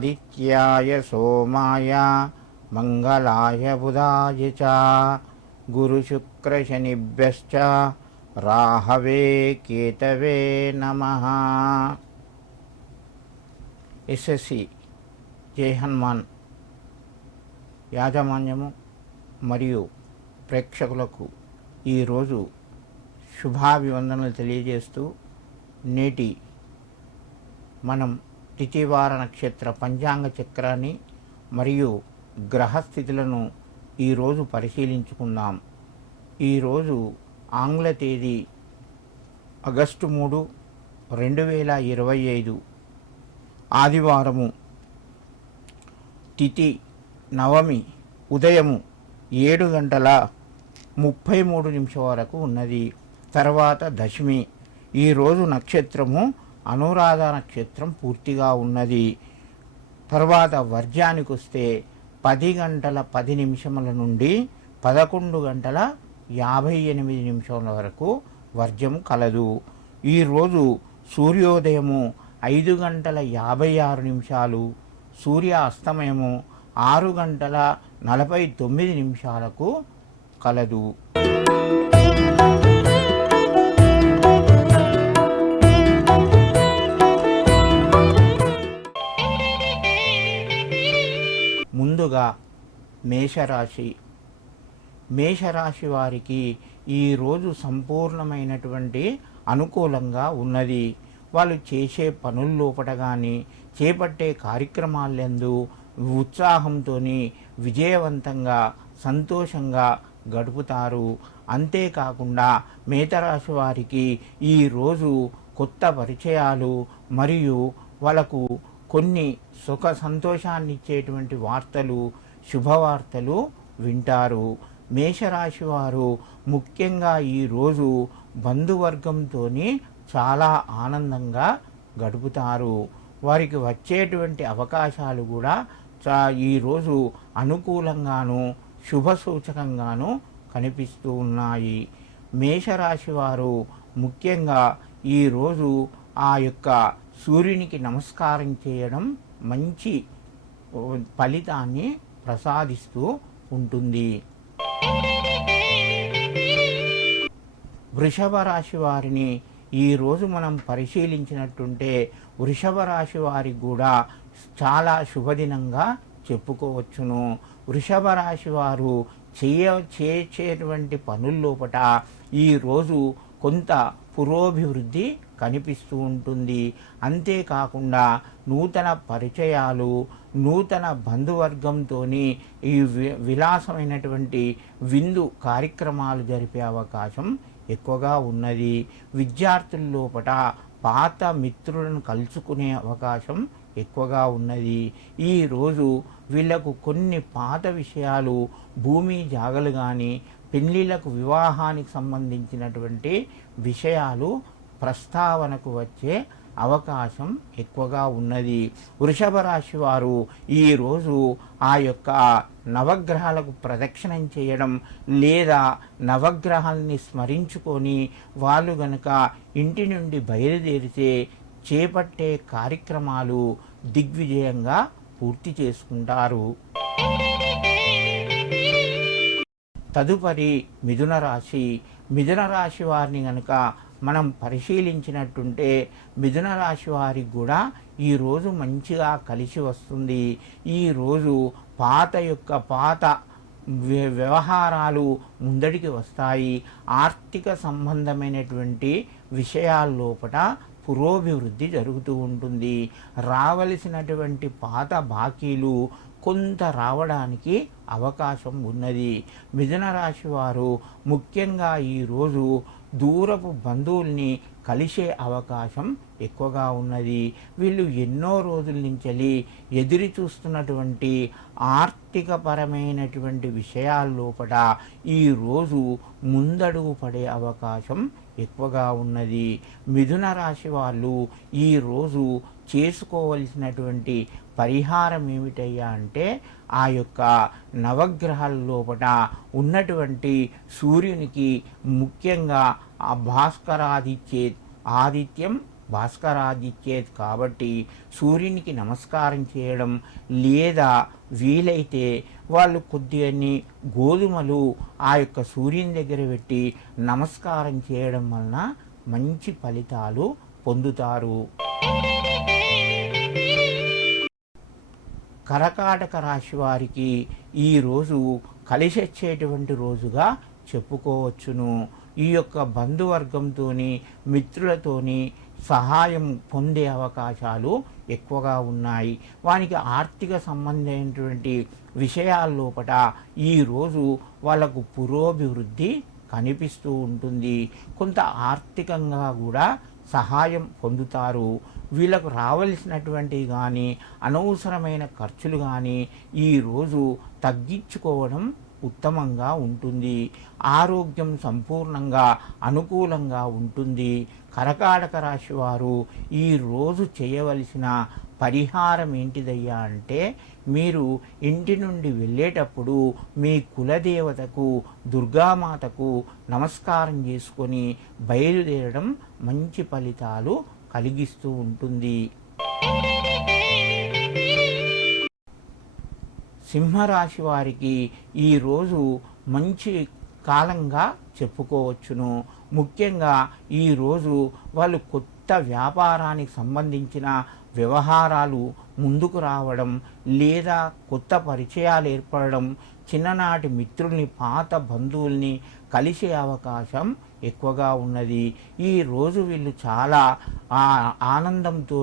आदित्याय सोमाय मङ्गलाय बुधाय च गुरुशुक्रशनिभ्यश्च राहवे केतवे नमः ఎస్ఎస్సి జై హనుమాన్ యాజమాన్యము మరియు ప్రేక్షకులకు ఈరోజు శుభాభివందనలు తెలియజేస్తూ నేటి మనం తిథివార నక్షత్ర పంచాంగ చక్రాన్ని మరియు గ్రహస్థితులను ఈరోజు పరిశీలించుకుందాం. ఈరోజు ఆంగ్ల తేదీ ఆగస్టు మూడు రెండు వేల ఇరవై ఐదు. ఆదివారము తిథి నవమి ఉదయము ఏడు గంటల ముప్పై మూడు నిమిషం వరకు ఉన్నది. తర్వాత దశమి ఈరోజు నక్షత్రము అనురాధ నక్షత్రం పూర్తిగా ఉన్నది. తర్వాత వర్జానికి వస్తే పది గంటల పది నిమిషముల నుండి పదకొండు గంటల యాభై ఎనిమిది నిమిషముల వరకు వర్జము కలదు. ఈరోజు సూర్యోదయము ఐదు గంటల యాభై ఆరు నిమిషాలు సూర్య అస్తమయము ఆరు గంటల నలభై తొమ్మిది నిమిషాలకు కలదు. ముందుగా మేషరాశి. మేషరాశి వారికి ఈరోజు సంపూర్ణమైనటువంటి అనుకూలంగా ఉన్నది. వాళ్ళు చేసే పనుల లోపట కానీ చేపట్టే కార్యక్రమాలందు ఉత్సాహంతో విజయవంతంగా సంతోషంగా గడుపుతారు. అంతేకాకుండా మేతరాశి వారికి ఈరోజు కొత్త పరిచయాలు మరియు వాళ్ళకు కొన్ని సుఖ సంతోషాన్ని ఇచ్చేటువంటి వార్తలు శుభవార్తలు వింటారు. మేషరాశి వారు ముఖ్యంగా ఈరోజు బంధువర్గంతో చాలా ఆనందంగా గడుపుతారు. వారికి వచ్చేటువంటి అవకాశాలు కూడా చా ఈరోజు అనుకూలంగాను శుభ సూచకంగాను కనిపిస్తూ ఉన్నాయి. మేషరాశి వారు ముఖ్యంగా ఈరోజు ఆ యొక్క సూర్యునికి నమస్కారం చేయడం మంచి ఫలితాన్ని ప్రసాదిస్తూ ఉంటుంది. వృషభ రాశి వారిని ఈరోజు మనం పరిశీలించినట్టుంటే వృషభ రాశి వారికి కూడా చాలా శుభదినంగా చెప్పుకోవచ్చును. వృషభ రాశి వారు చేయ చేసేటువంటి పనుల్లోపట ఈరోజు కొంత పురోభివృద్ధి కనిపిస్తూ ఉంటుంది. అంతేకాకుండా నూతన పరిచయాలు నూతన బంధువర్గంతో ఈ వి- విలాసమైనటువంటి విందు కార్యక్రమాలు జరిపే అవకాశం ఎక్కువగా ఉన్నది. విద్యార్థుల లోపట పాత మిత్రులను కలుసుకునే అవకాశం ఎక్కువగా ఉన్నది. ఈరోజు వీళ్ళకు కొన్ని పాత విషయాలు భూమి జాగలు కానీ పెళ్ళిళ్ళకు వివాహానికి సంబంధించినటువంటి విషయాలు ప్రస్తావనకు వచ్చే అవకాశం ఎక్కువగా ఉన్నది. వృషభ రాశి వారు ఈరోజు ఆ యొక్క నవగ్రహాలకు ప్రదక్షిణం చేయడం లేదా నవగ్రహాల్ని స్మరించుకొని వాళ్ళు గనక ఇంటి నుండి బయలుదేరితే చేపట్టే కార్యక్రమాలు దిగ్విజయంగా పూర్తి చేసుకుంటారు. తదుపరి మిథున రాశి. మిథున రాశి వారిని కనుక మనం పరిశీలించినట్టుంటే మిథున రాశి వారికి కూడా ఈరోజు మంచిగా కలిసి వస్తుంది. ఈరోజు పాత యొక్క పాత వ్య- వ్యవహారాలు ముందడికి వస్తాయి. ఆర్థిక సంబంధమైనటువంటి విషయాల లోపల పురోభివృద్ధి జరుగుతూ ఉంటుంది. రావలసినటువంటి పాత బాకీలు కొంత రావడానికి అవకాశం ఉన్నది. మిథున రాశి వారు ముఖ్యంగా ఈరోజు దూరపు బంధువుల్ని కలిసే అవకాశం ఎక్కువగా ఉన్నది. వీళ్ళు ఎన్నో రోజుల నుంచి ఎదురు చూస్తున్నటువంటి ఆర్థికపరమైనటువంటి విషయాల లోపల ఈరోజు ముందడుగు పడే అవకాశం ఎక్కువగా ఉన్నది. మిథున రాశి వాళ్ళు ఈరోజు చేసుకోవలసినటువంటి పరిహారం ఏమిటయ్యా అంటే ఆ యొక్క నవగ్రహాల లోపల ఉన్నటువంటి సూర్యునికి ముఖ్యంగా ఆ భాస్కరాదిత్యే ఆదిత్యం భాస్కరాదిత్యేత్ కాబట్టి సూర్యునికి నమస్కారం చేయడం లేదా వీలైతే వాళ్ళు కొద్దిగన్ని గోధుమలు ఆ యొక్క సూర్యుని దగ్గర పెట్టి నమస్కారం చేయడం వలన మంచి ఫలితాలు పొందుతారు. కరకాటక రాశి వారికి ఈరోజు కలిసొచ్చేటువంటి రోజుగా చెప్పుకోవచ్చును. ఈ యొక్క బంధువర్గంతోని మిత్రులతోని సహాయం పొందే అవకాశాలు ఎక్కువగా ఉన్నాయి. వానికి ఆర్థిక సంబంధమైనటువంటి విషయాల లోపల ఈరోజు వాళ్ళకు పురోభివృద్ధి కనిపిస్తూ ఉంటుంది. కొంత ఆర్థికంగా కూడా సహాయం పొందుతారు. వీళ్ళకు రావలసినటువంటి కానీ అనవసరమైన ఖర్చులు కానీ ఈరోజు తగ్గించుకోవడం ఉత్తమంగా ఉంటుంది. ఆరోగ్యం సంపూర్ణంగా అనుకూలంగా ఉంటుంది. కరకాటక రాశి వారు ఈరోజు చేయవలసిన పరిహారం ఏంటిదయ్యా అంటే మీరు ఇంటి నుండి వెళ్ళేటప్పుడు మీ కులదేవతకు దుర్గామాతకు నమస్కారం చేసుకొని బయలుదేరడం మంచి ఫలితాలు కలిగిస్తూ ఉంటుంది. సింహరాశి వారికి ఈరోజు మంచి కాలంగా చెప్పుకోవచ్చును. ముఖ్యంగా ఈరోజు వాళ్ళు కొత్త వ్యాపారానికి సంబంధించిన వ్యవహారాలు ముందుకు రావడం లేదా కొత్త పరిచయాలు ఏర్పడడం చిన్ననాటి మిత్రుల్ని పాత బంధువుల్ని కలిసే అవకాశం ఎక్కువగా ఉన్నది. ఈ రోజు వీళ్ళు చాలా ఆనందంతో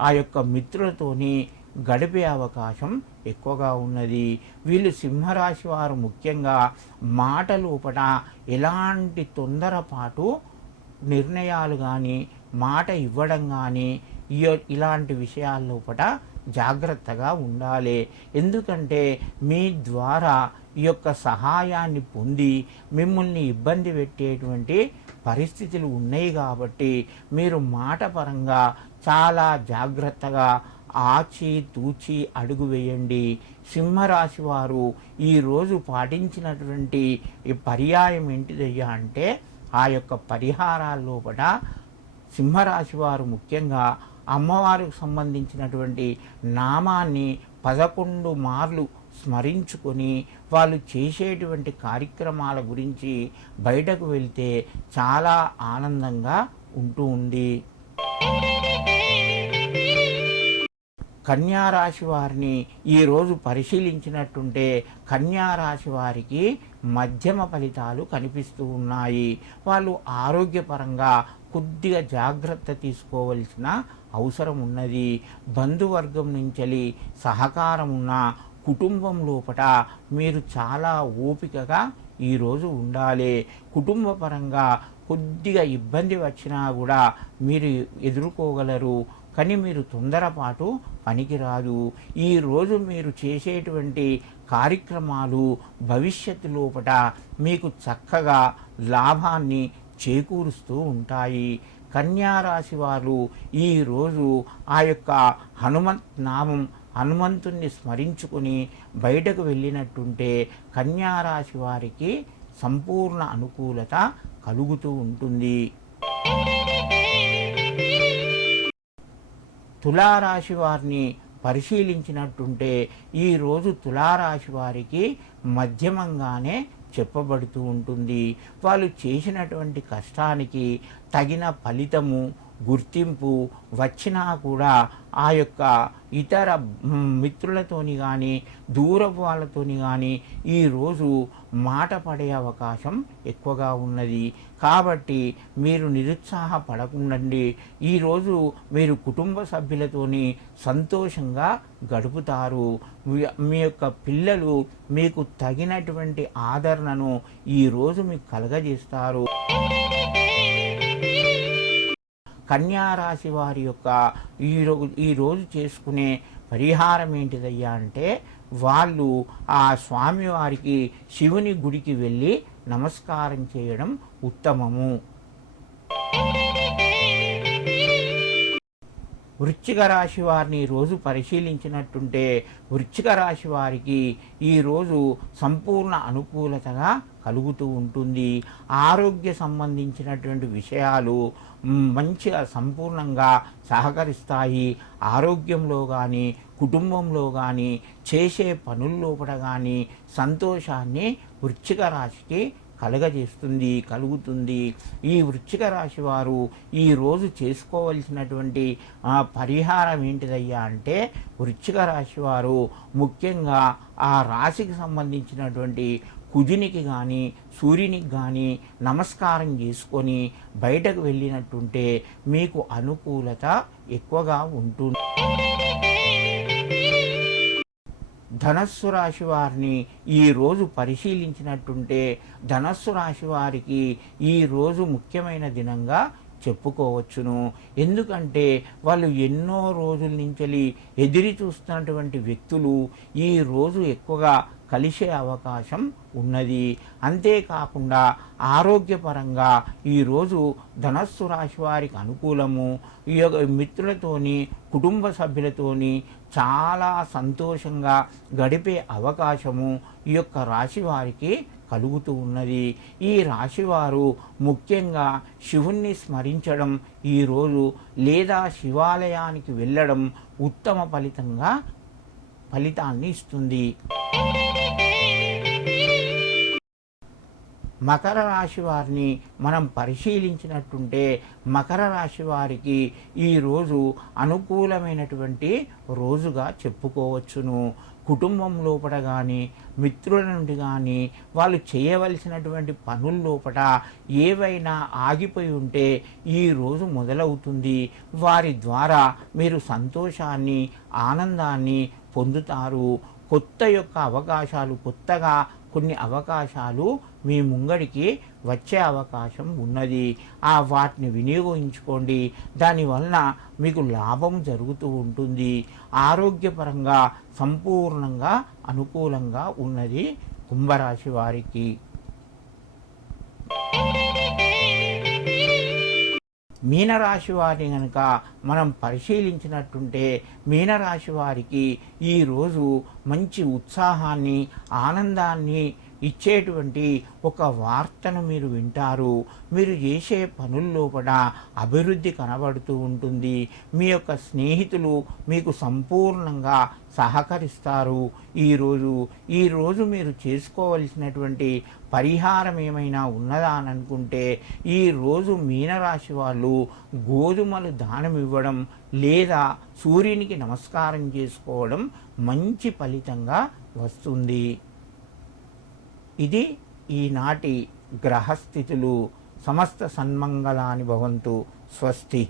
ఆ యొక్క మిత్రులతోని గడిపే అవకాశం ఎక్కువగా ఉన్నది. వీళ్ళు సింహరాశి వారు ముఖ్యంగా మాట లోపల ఎలాంటి తొందరపాటు నిర్ణయాలు కానీ మాట ఇవ్వడం కానీ ఇలాంటి విషయాల లోపల జాగ్రత్తగా ఉండాలి. ఎందుకంటే మీ ద్వారా ఈ యొక్క సహాయాన్ని పొంది మిమ్మల్ని ఇబ్బంది పెట్టేటువంటి పరిస్థితులు ఉన్నాయి కాబట్టి మీరు మాట పరంగా చాలా జాగ్రత్తగా ఆచి తూచి అడుగు వేయండి. సింహరాశి వారు ఈరోజు పాటించినటువంటి ఈ పర్యాయం ఏంటిదయ్యా అంటే ఆ యొక్క పరిహారాల లోపల సింహరాశి వారు ముఖ్యంగా అమ్మవారికి సంబంధించినటువంటి నామాన్ని పదకొండు మార్లు స్మరించుకొని వాళ్ళు చేసేటువంటి కార్యక్రమాల గురించి బయటకు వెళ్తే చాలా ఆనందంగా ఉంటూ ఉంది. కన్యారాశి వారిని ఈరోజు పరిశీలించినట్టుంటే కన్యారాశి వారికి మధ్యమ ఫలితాలు కనిపిస్తూ ఉన్నాయి. వాళ్ళు ఆరోగ్యపరంగా కొద్దిగా జాగ్రత్త తీసుకోవలసిన అవసరం ఉన్నది. బంధువర్గం నుంచి సహకారం ఉన్న కుటుంబం లోపల మీరు చాలా ఓపికగా ఈరోజు ఉండాలి. కుటుంబపరంగా కొద్దిగా ఇబ్బంది వచ్చినా కూడా మీరు ఎదుర్కోగలరు. కానీ మీరు తొందరపాటు పనికిరాదు. ఈరోజు మీరు చేసేటువంటి కార్యక్రమాలు భవిష్యత్తు లోపల మీకు చక్కగా లాభాన్ని చేకూరుస్తూ ఉంటాయి. కన్యారాశి వారు ఈరోజు ఆ యొక్క హనుమంత్ నామం హనుమంతుణ్ణి స్మరించుకుని బయటకు వెళ్ళినట్టుంటే కన్యారాశి వారికి సంపూర్ణ అనుకూలత కలుగుతూ ఉంటుంది. తులారాశి వారిని పరిశీలించినట్టుంటే ఈరోజు తులారాశి వారికి మధ్యమంగానే చెప్పబడుతూ ఉంటుంది. వాళ్ళు చేసినటువంటి కష్టానికి తగిన ఫలితము గుర్తింపు వచ్చినా కూడా ఆ యొక్క ఇతర మిత్రులతోని కానీ దూరపు వాళ్ళతోని కానీ ఈరోజు మాట పడే అవకాశం ఎక్కువగా ఉన్నది. కాబట్టి మీరు నిరుత్సాహపడకుండండి ఈరోజు మీరు కుటుంబ సభ్యులతోని సంతోషంగా గడుపుతారు. మీ యొక్క పిల్లలు మీకు తగినటువంటి ఆదరణను ఈరోజు మీకు కలగజేస్తారు. కన్యారాశి వారి యొక్క ఈరోజు ఈరోజు చేసుకునే పరిహారం ఏంటిదయ్యా అంటే వాళ్ళు ఆ స్వామివారికి శివుని గుడికి వెళ్ళి నమస్కారం చేయడం ఉత్తమము. వృశ్చిక రాశి వారిని రోజు పరిశీలించినట్టుంటే వృశ్చిక రాశి వారికి ఈరోజు సంపూర్ణ అనుకూలతగా కలుగుతూ ఉంటుంది. ఆరోగ్య సంబంధించినటువంటి విషయాలు మంచిగా సంపూర్ణంగా సహకరిస్తాయి. ఆరోగ్యంలో కానీ కుటుంబంలో కానీ చేసే పనుల్లోపట కానీ సంతోషాన్ని వృశ్చిక రాశికి కలగజేస్తుంది కలుగుతుంది. ఈ వృశ్చిక రాశి వారు ఈరోజు చేసుకోవలసినటువంటి ఆ, పరిహారం ఏంటిదయ్యా అంటే వృశ్చిక రాశి వారు ముఖ్యంగా ఆ రాశికి సంబంధించినటువంటి కుజునికి కానీ సూర్యునికి కానీ నమస్కారం చేసుకొని బయటకు వెళ్ళినట్టుంటే మీకు అనుకూలత ఎక్కువగా ఉంటుంది. ధనస్సు రాశి వారిని ఈరోజు పరిశీలించినట్టుంటే ధనస్సు రాశి వారికి ఈ రోజు ముఖ్యమైన దినంగా చెప్పుకోవచ్చును. ఎందుకంటే వాళ్ళు ఎన్నో రోజుల నుంచి ఎదిరి చూస్తున్నటువంటి వ్యక్తులు ఈ రోజు ఎక్కువగా కలిసే అవకాశం ఉన్నది. అంతేకాకుండా ఆరోగ్యపరంగా ఈరోజు ధనస్సు రాశి వారికి అనుకూలము. ఈ యొక్క మిత్రులతోని కుటుంబ సభ్యులతోని చాలా సంతోషంగా గడిపే అవకాశము ఈ యొక్క రాశి వారికి కలుగుతూ ఉన్నది. ఈ రాశివారు ముఖ్యంగా శివుణ్ణి స్మరించడం ఈరోజు లేదా శివాలయానికి వెళ్ళడం ఉత్తమ ఫలితంగా ఫలితాన్ని ఇస్తుంది. మకర రాశి వారిని మనం పరిశీలించినట్టుంటే మకర రాశి వారికి ఈరోజు అనుకూలమైనటువంటి రోజుగా చెప్పుకోవచ్చును. కుటుంబం లోపల కానీ మిత్రుల నుండి కానీ వాళ్ళు చేయవలసినటువంటి పనుల లోపల ఏవైనా ఆగిపోయి ఉంటే ఈ రోజు మొదలవుతుంది. వారి ద్వారా మీరు సంతోషాన్ని ఆనందాన్ని పొందుతారు. కొత్త యొక్క అవకాశాలు కొత్తగా కొన్ని అవకాశాలు మీ ముంగడికి వచ్చే అవకాశం ఉన్నది. ఆ వాటిని వినియోగించుకోండి. దానివలన మీకు లాభం జరుగుతూ ఉంటుంది. ఆరోగ్యపరంగా సంపూర్ణంగా అనుకూలంగా ఉన్నది కుంభరాశి వారికి. మీనరాశి వారిని కనుక మనం పరిశీలించినట్టుంటే మీనరాశి వారికి ఈరోజు మంచి ఉత్సాహాన్ని ఆనందాన్ని ఇచ్చేటువంటి ఒక వార్తను మీరు వింటారు. మీరు చేసే పనుల్లోపల అభివృద్ధి కనబడుతూ ఉంటుంది. మీ యొక్క స్నేహితులు మీకు సంపూర్ణంగా సహకరిస్తారు. ఈరోజు ఈరోజు మీరు చేసుకోవలసినటువంటి పరిహారం ఏమైనా ఉన్నదా అని అనుకుంటే ఈరోజు మీనరాశి వాళ్ళు గోధుమలు దానం ఇవ్వడం లేదా సూర్యునికి నమస్కారం చేసుకోవడం మంచి ఫలితంగా వస్తుంది. ఇది ఈనాటి గ్రహస్థితులు సమస్త సన్మంగళాని భవంతు స్వస్తి.